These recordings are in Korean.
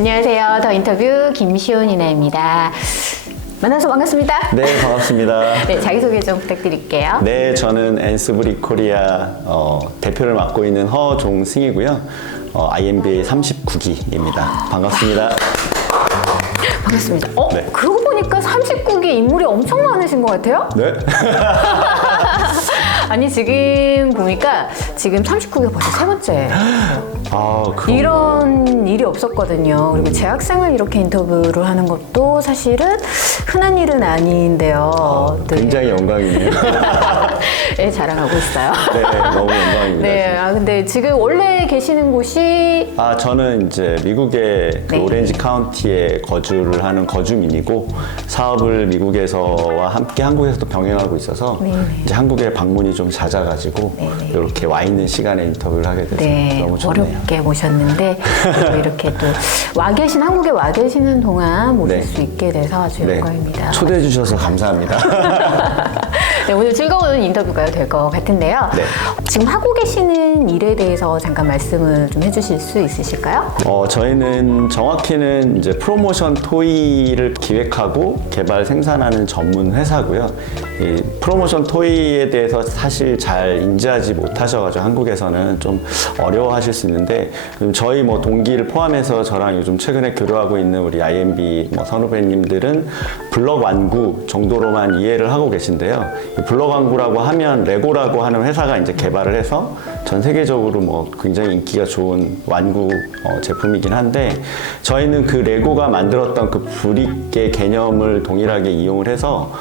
안녕하세요. 더 인터뷰 김시온이나입니다. 만나서 반갑습니다. 네, 반갑습니다. 네, 자기소개 좀 부탁드릴게요. 네, 저는 엔스브리 코리아 대표를 맡고 있는 허종승이고요. IMBA 39기입니다. 반갑습니다. 반갑습니다. 네. 그러고 보니까 39기 인물이 엄청 많으신 것 같아요? 네? 아니, 지금 보니까 지금 39기가 벌써 세 번째. 이런 일이 없었거든요. 그리고 재학생을 이렇게 인터뷰를 하는 것도 사실은 흔한 일은 아닌데요. 굉장히 영광이네요. 네, 자랑하고 있어요. 네, 너무 영광입니다. 네, 근데 지금 원래 계시는 곳이 저는 이제 미국의 그 네. 오렌지 카운티에 거주를 하는 거주민이고 사업을 미국에서와 함께 한국에서도 병행하고 있어서 네. 이제 한국에 방문이 좀 잦아가지고 네. 이렇게 와 있는 시간에 인터뷰를 하게 돼서 너무 좋네요. 어렵게 모셨는데 또 이렇게 또 한국에 와 계시는 동안 모실 네. 수 있게 돼서 아주 영광입니다. 초대해 주셔서 감사합니다. 네, 오늘 즐거운 인터뷰가 될 것 같은데요. 네. 지금 하고 계시는 일에 대해서 잠깐 말씀을 좀 해주실 수 있으실까요? 저희는 정확히는 이제 프로모션 토이를 기획하고 개발 생산하는 전문 회사고요. 이 프로모션 토이에 대해서 사실 잘 인지하지 못하셔가지고 한국에서는 좀 어려워하실 수 있는데 저희 뭐 동기를 포함해서 저랑 요즘 최근에 교류하고 있는 우리 IMB 선후배님들은 블럭 완구 정도로만 이해를 하고 계신데요. 이 블럭 완구라고 하면 레고라고 하는 회사가 이제 개발을 해서 전 세계적으로 뭐 굉장히 인기가 좋은 완구 제품이긴 한데 저희는 그 레고가 만들었던 그 브릭의 개념을 동일하게 이용을 해서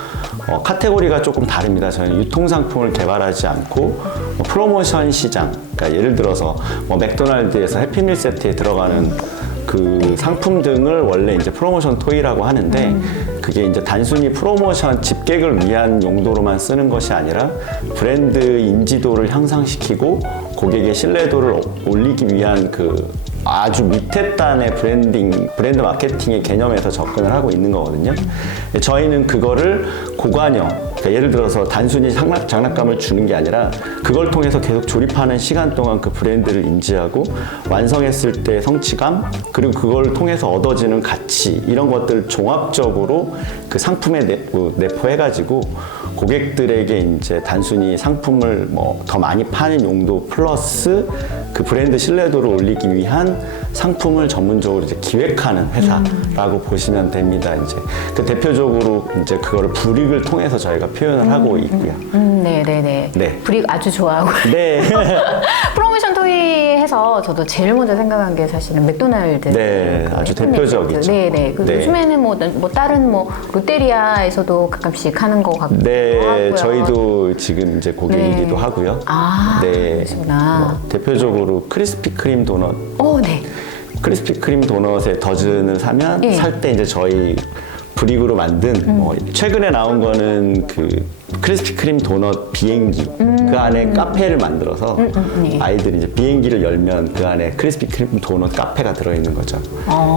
카테고리가 조금 다릅니다. 저희는 유통상품을 개발하지 않고 프로모션 시장, 그러니까 예를 들어서 맥도날드에서 해피밀 세트에 들어가는 그 상품 등을 원래 이제 프로모션 토이라고 하는데 그게 이제 단순히 프로모션 집객을 위한 용도로만 쓰는 것이 아니라 브랜드 인지도를 향상시키고 고객의 신뢰도를 올리기 위한 그 아주 밑에 단의 브랜드 마케팅의 개념에서 접근을 하고 있는 거거든요. 저희는 그거를 고관형, 그러니까 예를 들어서 단순히 장난감을 주는 게 아니라 그걸 통해서 계속 조립하는 시간 동안 그 브랜드를 인지하고 완성했을 때 성취감, 그리고 그걸 통해서 얻어지는 가치, 이런 것들을 종합적으로 그 상품에 내포해가지고 고객들에게 이제 단순히 상품을 뭐 더 많이 파는 용도 플러스 그 브랜드 신뢰도를 올리기 위한 상품을 전문적으로 이제 기획하는 회사라고 보시면 됩니다. 이제 그 대표적으로 이제 그거를 브릭을 통해서 저희가 표현을 하고 있고요. 네네네. 네. 브릭 아주 좋아하고. 네. 프로모션 토이 해서 저도 제일 먼저 생각한 게 사실은 맥도날드. 네, 아주 대표적이죠. 네네. 네. 요즘에는 뭐 다른 뭐 롯데리아에서도 가끔씩 하는 거 같고. 네, 하고요. 저희도 지금 이제 고객이기도 네. 하고요. 네. 그러시구나. 대표적으로 크리스피 크림 도넛. 네. 크리스피 크림 도넛의 더즌을 사면 네. 살 때 이제 저희 브릭으로 만든 최근에 나온 거는 그 크리스피 크림 도넛 비행기 그 안에 카페를 만들어서 네. 아이들이 이제 비행기를 열면 그 안에 크리스피 크림 도넛 카페가 들어있는 거죠.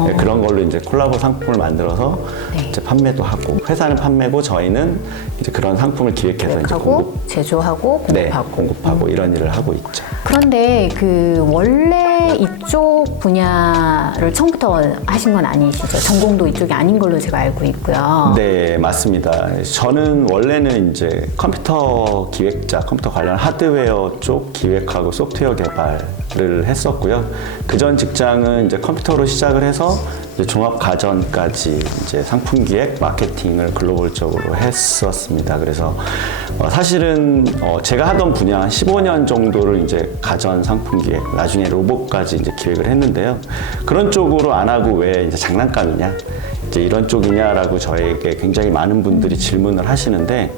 네, 그런 걸로 이제 콜라보 상품을 만들어서 네. 이제 판매도 하고 회사는 판매고 저희는 이제 그런 상품을 기획해서 이제 하고 제조하고 네, 공급하고. 공급하고 이런 일을 하고 있죠. 그런데 그 원래 이쪽 분야를 처음부터 하신 건 아니시죠? 전공도 이쪽이 아닌 걸로 제가 알고 있고요. 네, 맞습니다. 저는 원래는 이제 컴퓨터 기획자, 컴퓨터 관련 하드웨어 쪽 기획하고 소프트웨어 개발을 했었고요. 그전 직장은 이제 컴퓨터로 시작을 해서 이제 종합 가전까지 이제 상품 기획, 마케팅을 글로벌적으로 했었습니다. 그래서 사실은 제가 하던 분야 한 15년 정도를 이제 가전 상품 기획, 나중에 로봇까지 이제 기획을 했는데요. 그런 쪽으로 안 하고 왜 이제 장난감이냐? 이제 이런 쪽이냐라고 저에게 굉장히 많은 분들이 질문을 하시는데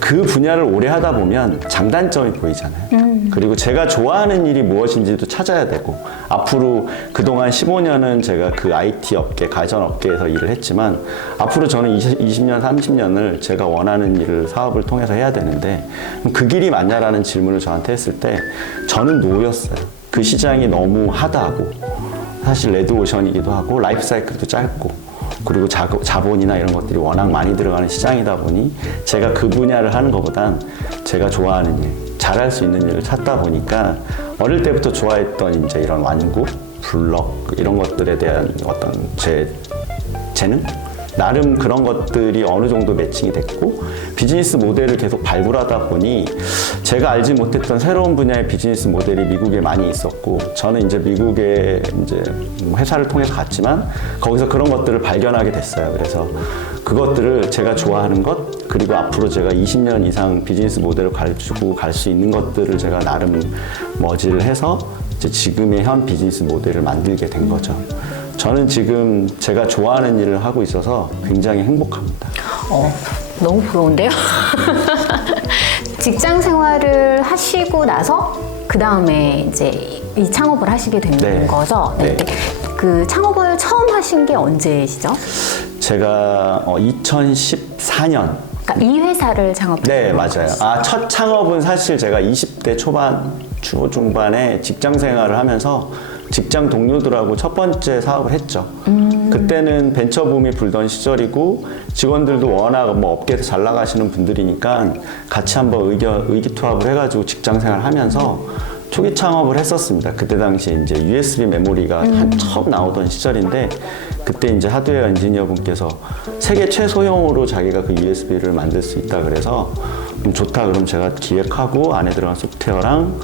그 분야를 오래 하다 보면 장단점이 보이잖아요. 그리고 제가 좋아하는 일이 무엇인지도 찾아야 되고 앞으로 그동안 15년은 제가 그 IT 업계, 가전 업계에서 일을 했지만 앞으로 저는 20년, 30년을 제가 원하는 일을 사업을 통해서 해야 되는데 그 길이 맞냐라는 질문을 저한테 했을 때 저는 노였어요. 그 시장이 너무 하드하고 사실 레드오션이기도 하고 라이프 사이클도 짧고 그리고 자본이나 이런 것들이 워낙 많이 들어가는 시장이다 보니 제가 그 분야를 하는 것보단 제가 좋아하는 일, 잘할 수 있는 일을 찾다 보니까 어릴 때부터 좋아했던 이제 이런 완구, 블럭 이런 것들에 대한 어떤 제 재능? 나름 그런 것들이 어느 정도 매칭이 됐고 비즈니스 모델을 계속 발굴하다 보니 제가 알지 못했던 새로운 분야의 비즈니스 모델이 미국에 많이 있었고 저는 이제 미국에 이제 회사를 통해서 갔지만 거기서 그런 것들을 발견하게 됐어요. 그래서 그것들을 제가 좋아하는 것 그리고 앞으로 제가 20년 이상 비즈니스 모델을 가르치고 갈 수 있는 것들을 제가 나름 머지를 해서 이제 지금의 현 비즈니스 모델을 만들게 된 거죠. 저는 지금 제가 좋아하는 일을 하고 있어서 굉장히 행복합니다. 너무 부러운데요? 직장 생활을 하시고 나서 그 다음에 이제 이 창업을 하시게 된 네. 거죠? 네. 그 창업을 처음 하신 게 언제시죠? 제가 2014년 그러니까 이 회사를 창업하신 네, 거죠? 맞아요. 첫 창업은 사실 제가 20대 초반, 중반에 직장 생활을 하면서 직장 동료들하고 첫 번째 사업을 했죠. 그때는 벤처붐이 불던 시절이고 직원들도 워낙 뭐 업계에서 잘 나가시는 분들이니까 같이 한번 의기투합을 해가지고 직장 생활을 하면서 초기 창업을 했었습니다. 그때 당시에 이제 USB 메모리가 처음 나오던 시절인데 그때 이제 하드웨어 엔지니어 분께서 세계 최소형으로 자기가 그 USB를 만들 수 있다 그래서 좋다 그럼 제가 기획하고 안에 들어간 소프트웨어랑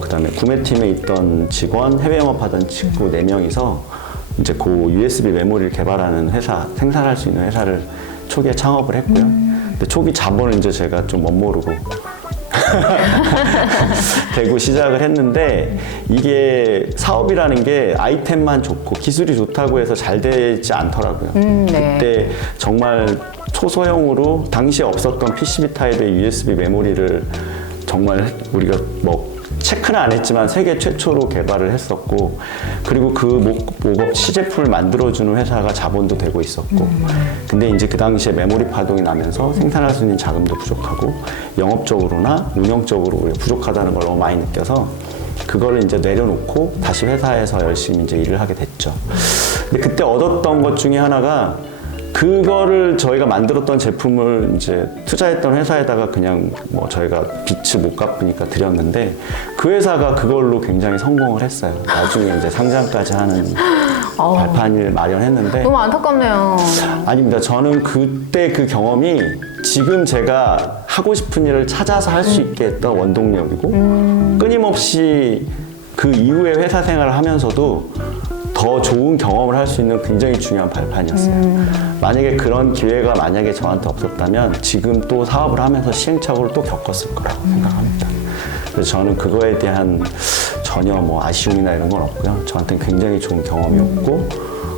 그다음에 구매팀에 있던 직원, 해외 영업하던 친구 4명이서 이제 그 USB 메모리를 개발하는 회사, 생산할 수 있는 회사를 초기에 창업을 했고요. 근데 초기 자본을 이제 제가 좀 멋모르고 대고 시작을 했는데 이게 사업이라는 게 아이템만 좋고 기술이 좋다고 해서 잘 되지 않더라고요. 네. 그때 정말 초소형으로 당시에 없었던 PCB 타입의 USB 메모리를 정말 우리가 뭐 체크는 안 했지만 세계 최초로 개발을 했었고 그리고 그 목업 시제품을 만들어주는 회사가 자본도 되고 있었고 근데 이제 그 당시에 메모리 파동이 나면서 생산할 수 있는 자금도 부족하고 영업적으로나 운영적으로 우리가 부족하다는 걸 너무 많이 느껴서 그거를 이제 내려놓고 다시 회사에서 열심히 이제 일을 하게 됐죠. 근데 그때 얻었던 것 중에 하나가 그거를 저희가 만들었던 제품을 이제 투자했던 회사에다가 그냥 뭐 저희가 빚을 못 갚으니까 드렸는데 그 회사가 그걸로 굉장히 성공을 했어요. 나중에 이제 상장까지 하는 발판을 마련했는데 너무 안타깝네요. 아닙니다. 저는 그때 그 경험이 지금 제가 하고 싶은 일을 찾아서 할 수 있게 했던 원동력이고 끊임없이 그 이후에 회사 생활을 하면서도 더 좋은 경험을 할 수 있는 굉장히 중요한 발판이었어요. 만약에 그런 기회가 만약에 저한테 없었다면 지금 또 사업을 하면서 시행착오를 또 겪었을 거라고 생각합니다. 그래서 저는 그거에 대한 전혀 뭐 아쉬움이나 이런 건 없고요. 저한테는 굉장히 좋은 경험이었고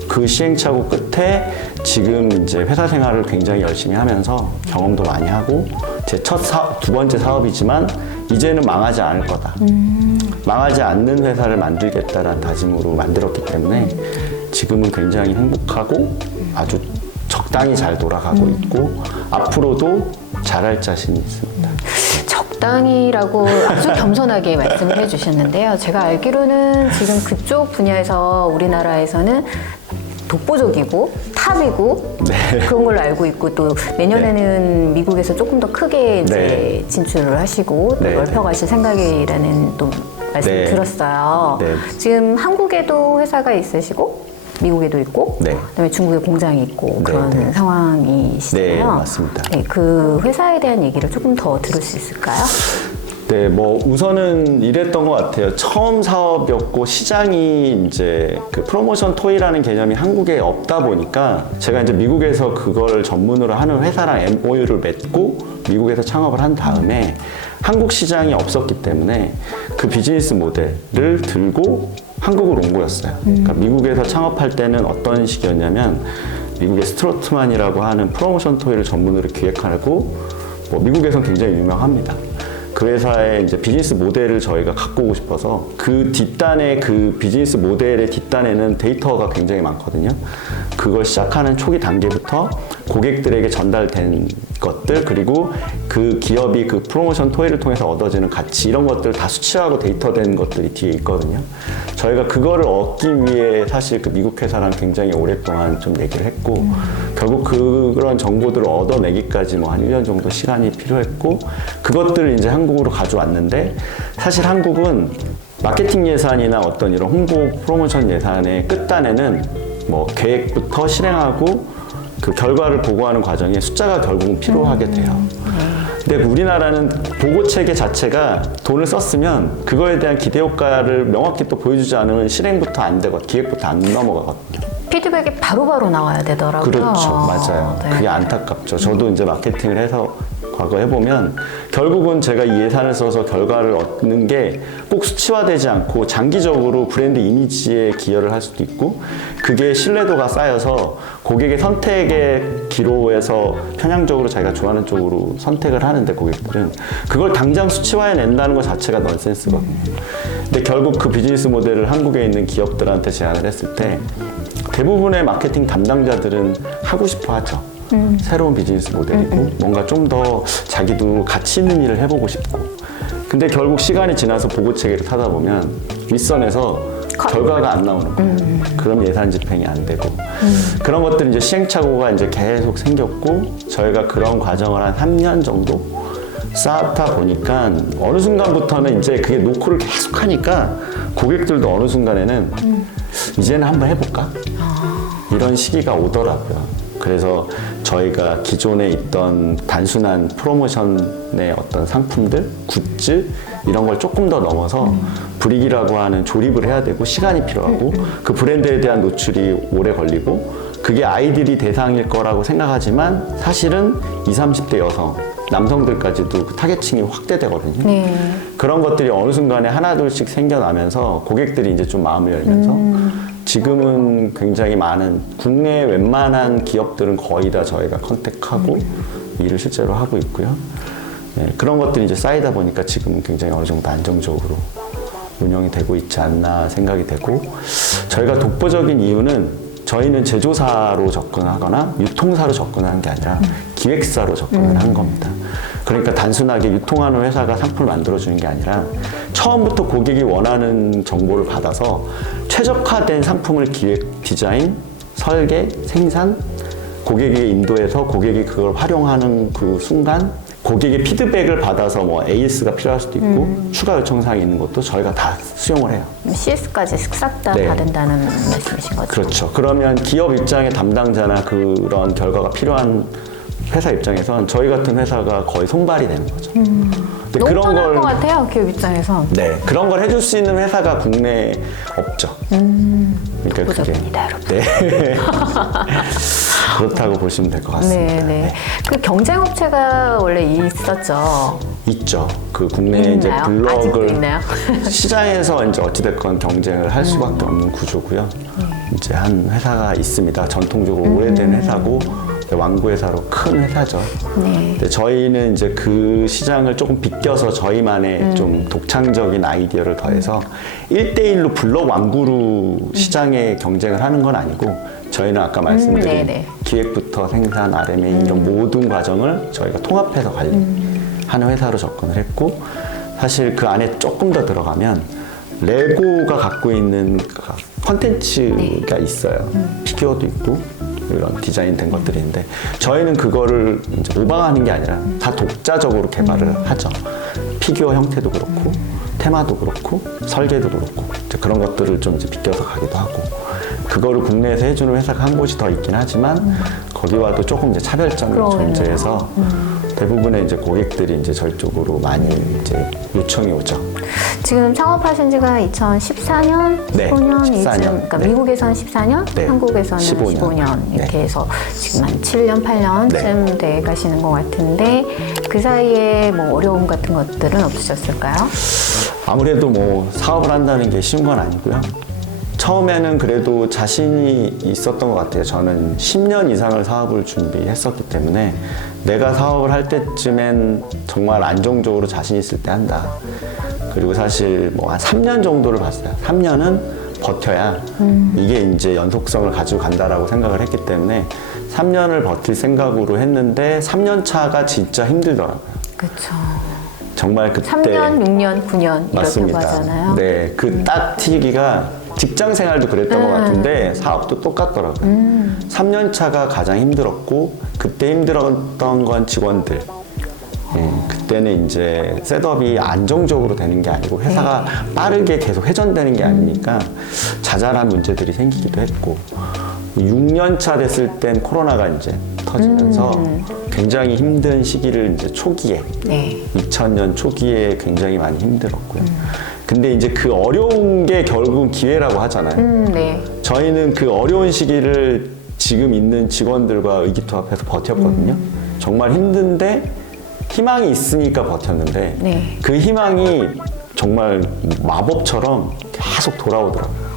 그 시행착오 끝에 지금 이제 회사 생활을 굉장히 열심히 하면서 경험도 많이 하고 제 두 번째 사업이지만 이제는 망하지 않을 거다. 망하지 않는 회사를 만들겠다라는 다짐으로 만들었기 때문에 지금은 굉장히 행복하고 아주 적당히 잘 돌아가고 있고 앞으로도 잘할 자신이 있습니다. 적당히라고 아주 겸손하게 말씀을 해주셨는데요. 제가 알기로는 지금 그쪽 분야에서 우리나라에서는 독보적이고 탑이고 그런 걸로 알고 있고 또 내년에는 미국에서 조금 더 크게 이제 진출을 하시고 또 넓혀가실 생각이라는 또 말씀을 들었어요. 지금 한국에도 회사가 있으시고 미국에도 있고 그다음에 중국에 공장이 있고 그런 상황이시잖아요. 네, 맞습니다. 네, 그 회사에 대한 얘기를 조금 더 들을 수 있을까요? 네, 뭐 우선은 이랬던 것 같아요. 처음 사업이었고 시장이 이제 그 프로모션 토이라는 개념이 한국에 없다 보니까 제가 이제 미국에서 그걸 전문으로 하는 회사랑 MOU를 맺고 미국에서 창업을 한 다음에 한국 시장이 없었기 때문에 그 비즈니스 모델을 들고 한국으로 온 거였어요. 그러니까 미국에서 창업할 때는 어떤 식이었냐면 미국의 스트로트만이라고 하는 프로모션 토이를 전문으로 기획하고 뭐 미국에서는 굉장히 유명합니다. 그 회사의 이제 비즈니스 모델을 저희가 갖고 오고 싶어서 그 뒷단에 그 비즈니스 모델의 뒷단에는 데이터가 굉장히 많거든요. 그걸 시작하는 초기 단계부터 고객들에게 전달된 것들 그리고 그 기업이 그 프로모션 토이를 통해서 얻어지는 가치 이런 것들을 다 수치하고 데이터된 것들이 뒤에 있거든요. 저희가 그거를 얻기 위해 사실 그 미국 회사랑 굉장히 오랫동안 좀 얘기를 했고 결국 그런 정보들을 얻어내기까지 뭐 한 1년 정도 시간이 필요했고 그것들을 이제 한국으로 가져왔는데 사실 한국은 마케팅 예산이나 어떤 이런 홍보 프로모션 예산의 끝단에는 뭐 계획부터 실행하고 그 결과를 보고하는 과정에 숫자가 결국은 필요하게 돼요. 근데 우리나라는 보고 체계 자체가 돈을 썼으면 그거에 대한 기대 효과를 명확히 또 보여주지 않으면 실행부터 안 되고 기획부터 안 넘어가거든요. 피드백이 바로바로 나와야 되더라고요. 그렇죠. 맞아요. 네. 그게 안타깝죠. 저도 이제 마케팅을 해서 과거 해보면 결국은 제가 이 예산을 써서 결과를 얻는 게 꼭 수치화되지 않고 장기적으로 브랜드 이미지에 기여를 할 수도 있고 그게 신뢰도가 쌓여서 고객의 선택의 기로에서 편향적으로 자기가 좋아하는 쪽으로 선택을 하는데 고객들은 그걸 당장 수치화해 낸다는 것 자체가 넌센스거든요. 근데 결국 그 비즈니스 모델을 한국에 있는 기업들한테 제안을 했을 때 대부분의 마케팅 담당자들은 하고 싶어 하죠. 새로운 비즈니스 모델이고 뭔가 좀 더 자기도 가치 있는 일을 해보고 싶고 근데 결국 시간이 지나서 보고 체계를 타다 보면 윗선에서 결과가 안 나오는 거예요. 그럼 예산 집행이 안 되고 그런 것들이 이제 시행착오가 이제 계속 생겼고 저희가 그런 과정을 한 3년 정도 쌓다 보니까 어느 순간부터는 이제 그게 노크를 계속 하니까 고객들도 어느 순간에는 이제는 한번 해볼까? 이런 시기가 오더라고요. 그래서 저희가 기존에 있던 단순한 프로모션의 어떤 상품들, 굿즈 이런 걸 조금 더 넘어서 브릭이라고 하는 조립을 해야 되고 시간이 필요하고 그 브랜드에 대한 노출이 오래 걸리고 그게 아이들이 대상일 거라고 생각하지만 사실은 20, 30대 여성, 남성들까지도 그 타겟층이 확대되거든요. 네. 그런 것들이 어느 순간에 하나둘씩 생겨나면서 고객들이 이제 좀 마음을 열면서 지금은 굉장히 많은 국내 웬만한 기업들은 거의 다 저희가 컨택하고 일을 실제로 하고 있고요. 네, 그런 것들이 이제 쌓이다 보니까 지금은 굉장히 어느 정도 안정적으로 운영이 되고 있지 않나 생각이 되고 저희가 독보적인 이유는 저희는 제조사로 접근하거나 유통사로 접근하는 게 아니라 기획사로 접근을 한 겁니다. 그러니까 단순하게 유통하는 회사가 상품을 만들어주는 게 아니라 처음부터 고객이 원하는 정보를 받아서 최적화된 상품을 기획, 디자인, 설계, 생산, 고객에게 인도해서 고객이 그걸 활용하는 그 순간 고객의 피드백을 받아서 뭐 AS가 필요할 수도 있고 추가 요청사항이 있는 것도 저희가 다 수용을 해요. CS까지 싹 다 네. 받은다는 말씀이신 거죠? 그렇죠. 그러면 기업 입장의 담당자나 그런 결과가 필요한 회사 입장에선 저희 같은 회사가 거의 손발이 되는 거죠. 근데 너무 그런 편할 걸 것 같아요, 기업 입장에선. 네, 그런 걸 해줄 수 있는 회사가 국내에 없죠. 그러니까 독보적입니다, 여러분. 네. 그렇다고 보시면 될 것 같습니다. 네, 네. 그 경쟁업체가 원래 있었죠. 있죠. 그 국내에 이제 있나요? 블럭을 아직도 있나요? 시장에서 이제 어찌됐건 경쟁을 할 수밖에 없는 구조고요. 이제 한 회사가 있습니다. 전통적으로 오래된 회사고 왕구 회사로 큰 회사죠. 네. 근데 저희는 이제 그 시장을 조금 비껴서 저희만의 좀 독창적인 아이디어를 더해서 1대1로 블럭 왕구로 시장에 경쟁을 하는 건 아니고 저희는 아까 말씀드린 네네. 기획부터 생산, RMA 이런 모든 과정을 저희가 통합해서 관리하는 회사로 접근을 했고 사실 그 안에 조금 더 들어가면 레고가 갖고 있는 컨텐츠가 있어요. 피규어도 있고 이런 디자인된 것들이 있는데 저희는 그거를 이제 오방하는 게 아니라 다 독자적으로 개발을 하죠. 피규어 형태도 그렇고 테마도 그렇고 설계도 그렇고 이제 그런 것들을 좀 이제 비껴서 가기도 하고 그거를 국내에서 해주는 회사가 한 곳이 더 있긴 하지만 거기와도 조금 이제 차별점이 그러겠네요. 존재해서 대부분의 이제 고객들이 이제 저희 쪽으로 많이 이제 요청이 오죠. 지금 창업하신 지가 2014년, 네, 15년 14년. 이쯤, 그러니까 네. 미국에서는 14년, 네, 한국에서는 15년, 이렇게 네. 해서 지금 한 7년, 8년쯤 돼 가시는 것 같은데 그 사이에 뭐 어려움 같은 것들은 없으셨을까요? 아무래도 뭐 사업을 한다는 게 쉬운 건 아니고요. 처음에는 그래도 자신이 있었던 것 같아요. 저는 10년 이상을 사업을 준비했었기 때문에 내가 사업을 할 때쯤엔 정말 안정적으로 자신 있을 때 한다. 그리고 사실 뭐 한 3년 정도를 봤어요. 3년은 버텨야 이게 이제 연속성을 가지고 간다라고 생각을 했기 때문에 3년을 버틸 생각으로 했는데 3년 차가 진짜 힘들더라고요. 그렇죠. 정말 그때 3년, 6년, 9년 이렇게 맞습니다. 하잖아요. 네, 그 딱 튀기가 직장 생활도 그랬던 것 같은데 사업도 똑같더라고요. 3년 차가 가장 힘들었고 그때 힘들었던 건 직원들. 예, 그때는 이제 셋업이 안정적으로 되는 게 아니고 회사가 빠르게 계속 회전되는 게 아니니까 자잘한 문제들이 생기기도 했고 6년 차 됐을 땐 코로나가 이제 터지면서 굉장히 힘든 시기를 이제 초기에 네. 2000년 초기에 굉장히 많이 힘들었고요. 근데 이제 그 어려운 게 결국은 기회라고 하잖아요. 네. 저희는 그 어려운 시기를 지금 있는 직원들과 의기투합해서 버텼거든요. 정말 힘든데 희망이 있으니까 버텼는데 네. 그 희망이 정말 마법처럼 계속 돌아오더라고요.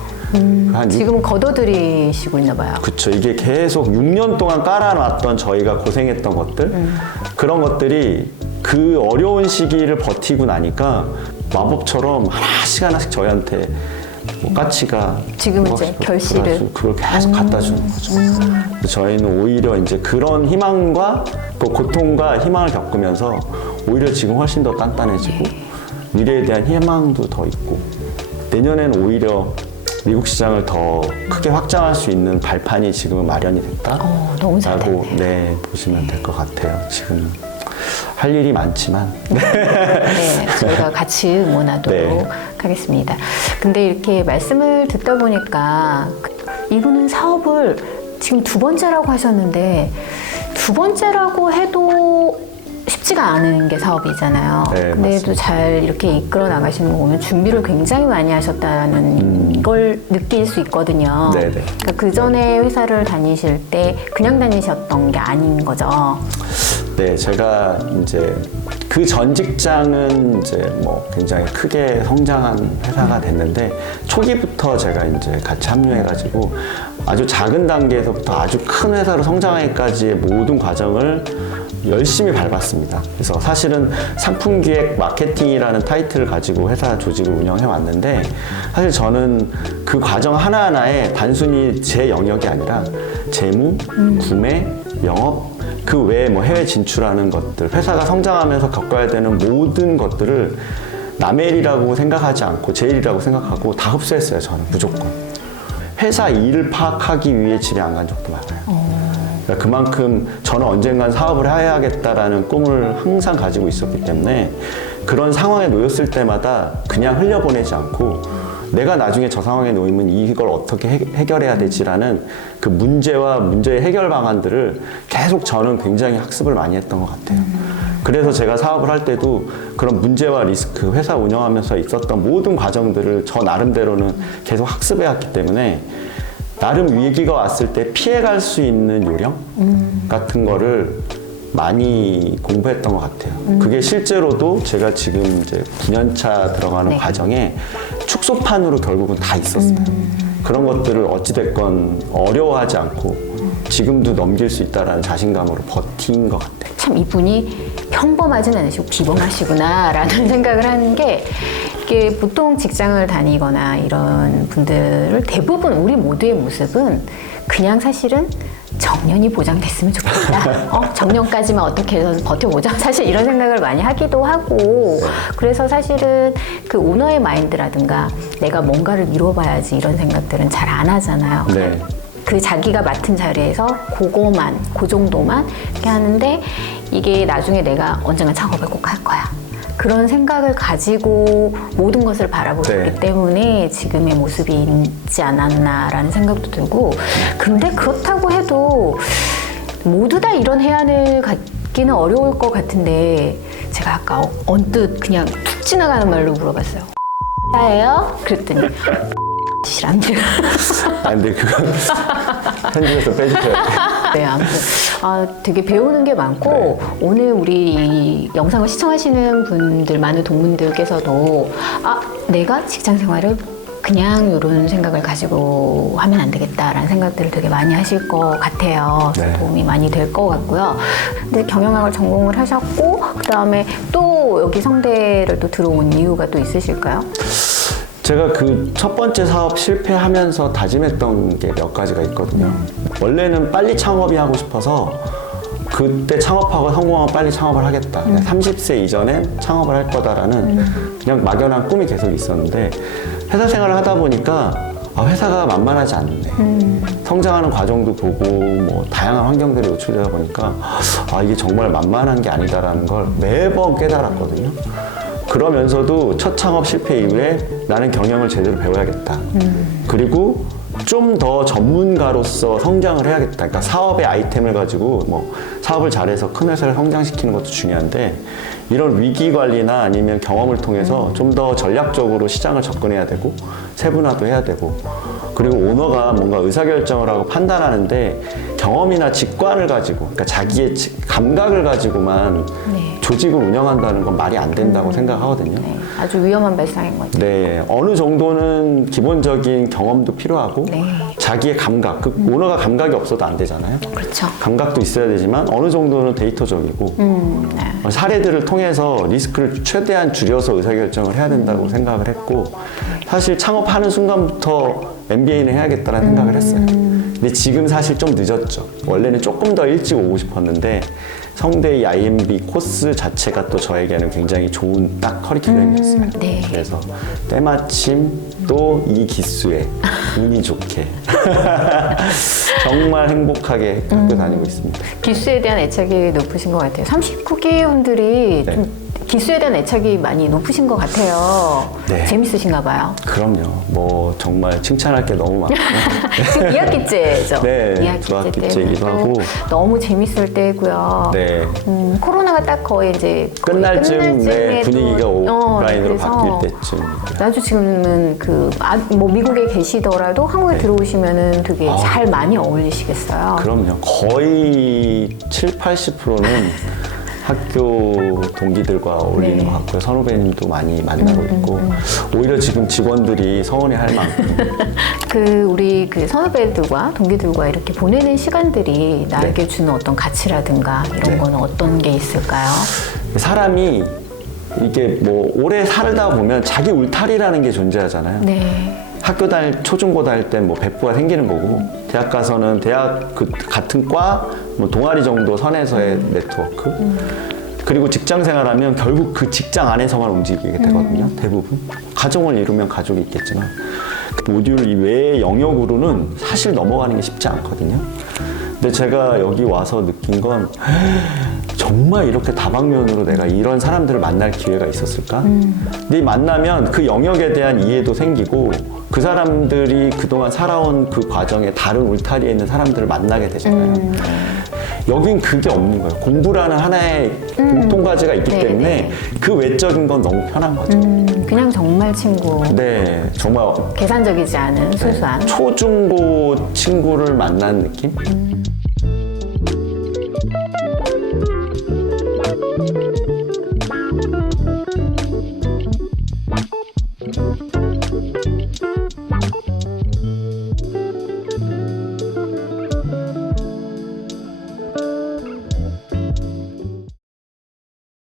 한 지금은 걷어들이시고 있나 봐요. 그쵸. 이게 계속 6년 동안 깔아놨던 저희가 고생했던 것들, 그런 것들이 그 어려운 시기를 버티고 나니까 마법처럼 하나씩 저희한테 뭐 까치가 지금 이제 결실을 그걸 계속 갖다 주는 거죠. 그래서 저희는 오히려 이제 그런 희망과 그 고통과 희망을 겪으면서 오히려 지금 훨씬 더 단단해지고 미래에 대한 희망도 더 있고 내년에는 오히려 미국 시장을 더 크게 확장할 수 있는 발판이 지금은 마련이 됐다. 너무 잘 라고 됐네요. 네, 보시면 될 것 같아요. 지금 할 일이 많지만 네, 저희가 같이 응원하도록 네. 하겠습니다. 근데 이렇게 말씀을 듣다 보니까 이분은 사업을 지금 두 번째라고 하셨는데 두 번째라고 해도 쉽지가 않은 게 사업이잖아요. 네, 근데도 맞습니다. 잘 이렇게 이끌어 나가시는 거 보면 준비를 굉장히 많이 하셨다는 걸 느낄 수 있거든요. 네네. 그러니까 그 전에 회사를 다니실 때 그냥 다니셨던 게 아닌 거죠. 네, 제가 이제 그 전 직장은 이제 뭐 굉장히 크게 성장한 회사가 됐는데 초기부터 제가 이제 같이 합류해가지고 아주 작은 단계에서부터 아주 큰 회사로 성장하기까지의 모든 과정을 열심히 밟았습니다. 그래서 사실은 상품기획 마케팅이라는 타이틀을 가지고 회사 조직을 운영해 왔는데 사실 저는 그 과정 하나하나에 단순히 제 영역이 아니라 재무, 구매, 영업 그 외에 뭐 해외 진출하는 것들, 회사가 성장하면서 겪어야 되는 모든 것들을 남의 일이라고 생각하지 않고 제 일이라고 생각하고 다 흡수했어요. 저는 무조건. 회사 일을 파악하기 위해 집에 안 간 적도 많아요. 그러니까 그만큼 저는 언젠간 사업을 해야겠다라는 꿈을 항상 가지고 있었기 때문에 그런 상황에 놓였을 때마다 그냥 흘려보내지 않고 내가 나중에 저 상황에 놓이면 이걸 어떻게 해결해야 되지라는 그 문제와 문제의 해결 방안들을 계속 저는 굉장히 학습을 많이 했던 것 같아요. 그래서 제가 사업을 할 때도 그런 문제와 리스크, 회사 운영하면서 있었던 모든 과정들을 저 나름대로는 계속 학습해 왔기 때문에 나름 위기가 왔을 때 피해갈 수 있는 요령 같은 거를 많이 공부했던 것 같아요. 그게 실제로도 제가 지금 이제 9년차 들어가는 네. 과정에 축소판으로 결국은 다 있었어요. 그런 것들을 어찌됐건 어려워하지 않고 지금도 넘길 수 있다는 자신감으로 버틴 것 같아요. 참 이분이 평범하진 않으시고 비범하시구나라는 생각을 하는 게 이게 보통 직장을 다니거나 이런 분들을 대부분 우리 모두의 모습은 그냥 사실은 정년이 보장됐으면 좋겠다. 정년까지만 어떻게 해서 버텨보자. 사실 이런 생각을 많이 하기도 하고 그래서 사실은 그 오너의 마인드라든가 내가 뭔가를 이뤄봐야지 이런 생각들은 잘 안 하잖아요. 네. 그 자기가 맡은 자리에서 그거만, 그 정도만 이렇게 하는데 이게 나중에 내가 언젠가 창업을 꼭 할 거야. 그런 생각을 가지고 모든 것을 바라보셨기 네. 때문에 지금의 모습이 있지 않았나라는 생각도 들고 근데 그렇다고 해도 모두 다 이런 해안을 갖기는 어려울 것 같은데 제가 아까 언뜻 그냥 툭 지나가는 말로 물어봤어요. 예요? 그랬더니 시란데. 아, 근데 그건 편집에서 빼주세요. 네, 아무튼 되게 배우는 게 많고 오늘 우리 이 영상을 시청하시는 분들 많은 동문들께서도 내가 직장 생활을 그냥 이런 생각을 가지고 하면 안 되겠다라는 생각들을 되게 많이 하실 것 같아요. 네. 도움이 많이 될 것 같고요. 근데 경영학을 전공을 하셨고 그다음에 또 여기 성대를 또 들어온 이유가 또 있으실까요? 제가 그 첫 번째 사업 실패하면서 다짐했던 게 몇 가지가 있거든요. 원래는 빨리 창업이 하고 싶어서 그때 창업하고 성공하면 빨리 창업을 하겠다. 30세 이전엔 창업을 할 거다라는 그냥 막연한 꿈이 계속 있었는데 회사 생활을 하다 보니까 회사가 만만하지 않네. 성장하는 과정도 보고 뭐 다양한 환경들이 노출되다 보니까 이게 정말 만만한 게 아니다라는 걸 매번 깨달았거든요. 그러면서도 첫 창업 실패 이후에 나는 경영을 제대로 배워야겠다. 그리고 좀 더 전문가로서 성장을 해야겠다. 그러니까 사업의 아이템을 가지고 뭐 사업을 잘해서 큰 회사를 성장시키는 것도 중요한데 이런 위기 관리나 아니면 경험을 통해서 좀 더 전략적으로 시장을 접근해야 되고 세분화도 해야 되고 그리고 오너가 뭔가 의사결정을 하고 판단하는데 경험이나 직관을 가지고 그러니까 자기의 감각을 가지고만 네. 조직을 운영한다는 건 말이 안 된다고 생각하거든요. 네, 아주 위험한 발상인 거죠. 네, 어느 정도는 기본적인 경험도 필요하고 네. 자기의 감각, 그 오너가 감각이 없어도 안 되잖아요. 그렇죠. 감각도 있어야 되지만 어느 정도는 데이터적이고 네. 사례들을 통해서 리스크를 최대한 줄여서 의사결정을 해야 된다고 생각을 했고 사실 창업하는 순간부터 MBA는 해야겠다는 생각을 했어요. 근데 지금 사실 좀 늦었죠. 원래는 조금 더 일찍 오고 싶었는데 성대 이 IMB 코스 자체가 또 저에게는 굉장히 좋은 딱 커리큘럼이었어요. 네. 그래서 때마침 또 이 기수에 운이 좋게 정말 행복하게 학교 다니고 있습니다. 기수에 대한 애착이 높으신 것 같아요. 39개원들이 네. 좀 기수에 대한 애착이 많이 높으신 것 같아요. 네. 재밌으신가 봐요. 그럼요. 뭐 정말 칭찬할 게 너무 많고 지금 2학기째죠? 네, 두 학기째이기도 하고. 너무 재밌을 때고요. 네. 코로나가 딱 거의 이제 거의 끝날 쯤 쯤에 분위기가 또, 오프라인으로 그래서 바뀔 때쯤. 나도 지금은 뭐 미국에 계시더라도 한국에 네. 들어오시면은 되게 잘 많이 어울리시겠어요. 그럼요. 거의 70-80%는 학교 동기들과 어울리는 네. 것 같고요. 선후배님도 많이 만나고 있고 오히려 지금 직원들이 서운해할 만큼 우리 선후배들과 동기들과 이렇게 보내는 시간들이 나에게 네. 주는 어떤 가치라든가 이런 네. 거는 어떤 게 있을까요? 사람이 이게 뭐 오래 살다 보면 자기 울타리라는 게 존재하잖아요. 네. 학교 초중고 다닐 땐 뭐 배포가 생기는 거고 대학 가서는 대학 같은 과 뭐 동아리 정도 선에서의 네트워크 그리고 직장 생활하면 결국 그 직장 안에서만 움직이게 되거든요. 대부분 가정을 이루면 가족이 있겠지만 그 모듈 이외의 영역으로는 사실 넘어가는 게 쉽지 않거든요. 근데 제가 여기 와서 느낀 건 정말 이렇게 다방면으로 내가 이런 사람들을 만날 기회가 있었을까? 근데 만나면 그 영역에 대한 이해도 생기고 그 사람들이 그동안 살아온 그 과정에 다른 울타리에 있는 사람들을 만나게 되잖아요. 여긴 그게 없는 거예요. 공부라는 하나의 공통과제가 있기 네, 때문에 네. 그 외적인 건 너무 편한 거죠. 그냥 정말 친구. 네, 정말 계산적이지 않은 순수한. 초중고 친구를 만난 느낌?